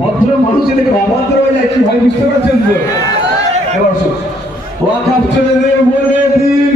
ভদ্র মানুষ এদিকে অভদ্র হয়ে যায় কি ভাই বুঝতে পারছেন তো? এবার ওয়াকাফ ছেলেদের বলে দিন